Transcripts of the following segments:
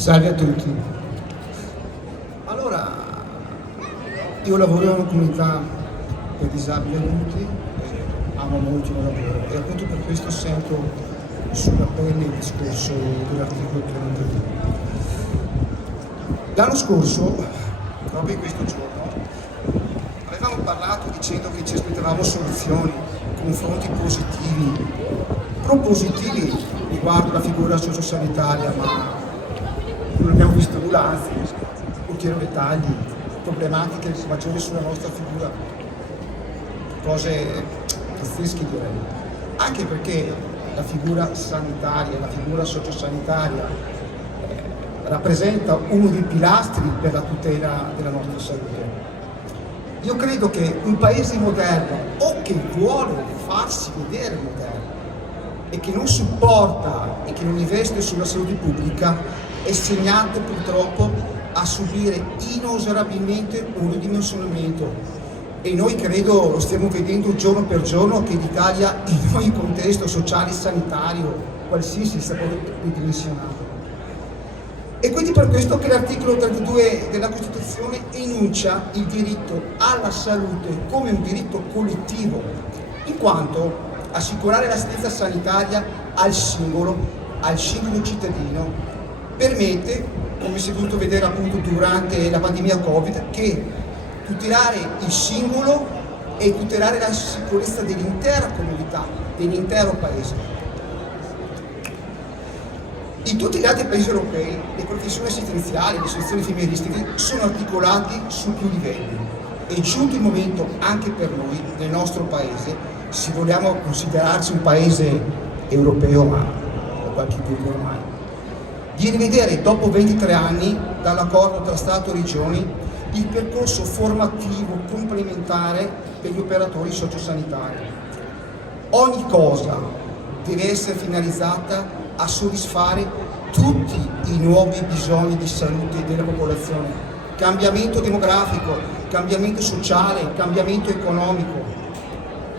Salve a tutti. Allora, io lavoro in una comunità per disabili adulti, amo molto il mio lavoro e appunto per questo sento sulla pelle il discorso dell'articolo 32. L'anno scorso, proprio in questo giorno, avevamo parlato dicendo che ci aspettavamo soluzioni, confronti positivi, propositivi riguardo la figura sociosanitaria, ma non abbiamo visto nulla, anzi, ulteriori dettagli, problematiche maggiori sulla nostra figura, cose pazzesche direi, anche perché la figura sanitaria, la figura sociosanitaria rappresenta uno dei pilastri per la tutela della nostra salute. Io credo che un paese moderno o che vuole farsi vedere moderno e che non supporta e che non investe sulla salute pubblica è segnato purtroppo a subire inesorabilmente un ridimensionamento, e noi credo lo stiamo vedendo giorno per giorno che l'Italia in ogni contesto sociale, sanitario, qualsiasi, sta ridimensionato. E quindi per questo che l'articolo 32 della Costituzione enuncia il diritto alla salute come un diritto collettivo, in quanto assicurare l'assistenza sanitaria al singolo cittadino permette, come si è dovuto vedere appunto durante la pandemia Covid, che tutelare il singolo e tutelare la sicurezza dell'intera comunità, dell'intero paese. In tutti gli altri paesi europei le professioni assistenziali, le soluzioni infermieristiche sono articolate su più livelli. È giunto il momento anche per noi, nel nostro paese, se vogliamo considerarci un paese europeo, ma da qualche dubbio ormai, di rivedere dopo 23 anni dall'accordo tra Stato e Regioni il percorso formativo complementare per gli operatori sociosanitari. Ogni cosa deve essere finalizzata a soddisfare tutti i nuovi bisogni di salute della popolazione: cambiamento demografico, cambiamento sociale, cambiamento economico.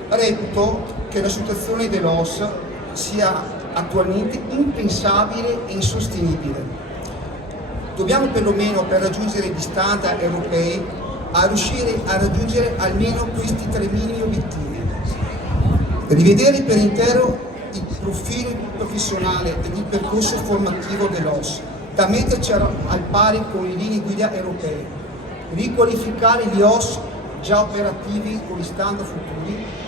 Reputo che la situazione dell'OSS sia attualmente impensabile e insostenibile. Dobbiamo perlomeno, per raggiungere gli standard europei, riuscire a raggiungere almeno questi 3 minimi obiettivi: rivedere per intero il profilo professionale ed il percorso formativo dell'OSS da metterci al pari con le linee guida europee, riqualificare gli OSS già operativi con gli standard futuri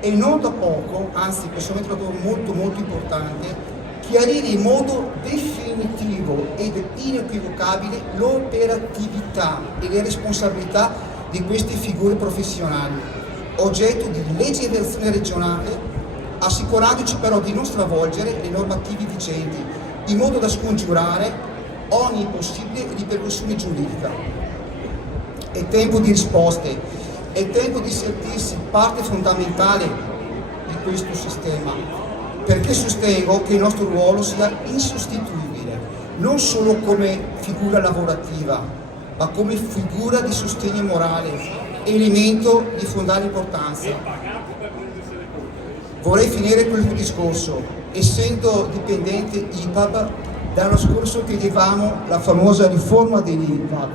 e non da poco, anzi personalmente trovo molto importante, chiarire in modo definitivo ed inequivocabile l'operatività e le responsabilità di queste figure professionali, oggetto di legislazione regionale, assicurandoci però di non stravolgere le normative vigenti, in modo da scongiurare ogni possibile ripercussione giuridica. È tempo di risposte. È tempo di sentirsi parte fondamentale di questo sistema, perché sostengo che il nostro ruolo sia insostituibile, non solo come figura lavorativa, ma come figura di sostegno morale, elemento di fondamentale importanza. Vorrei finire con il mio discorso. Essendo dipendente IPAB, dall'anno scorso chiedevamo la famosa riforma dell'IPAB.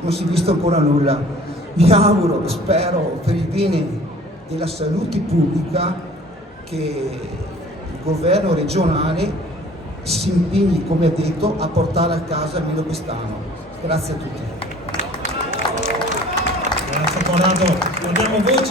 Non si è visto ancora nulla. Mi auguro, spero, per il bene della salute pubblica, che il governo regionale si impegni, come ha detto, a portare a casa almeno quest'anno. Grazie a tutti. Grazie Corrado. Abbiamo voce.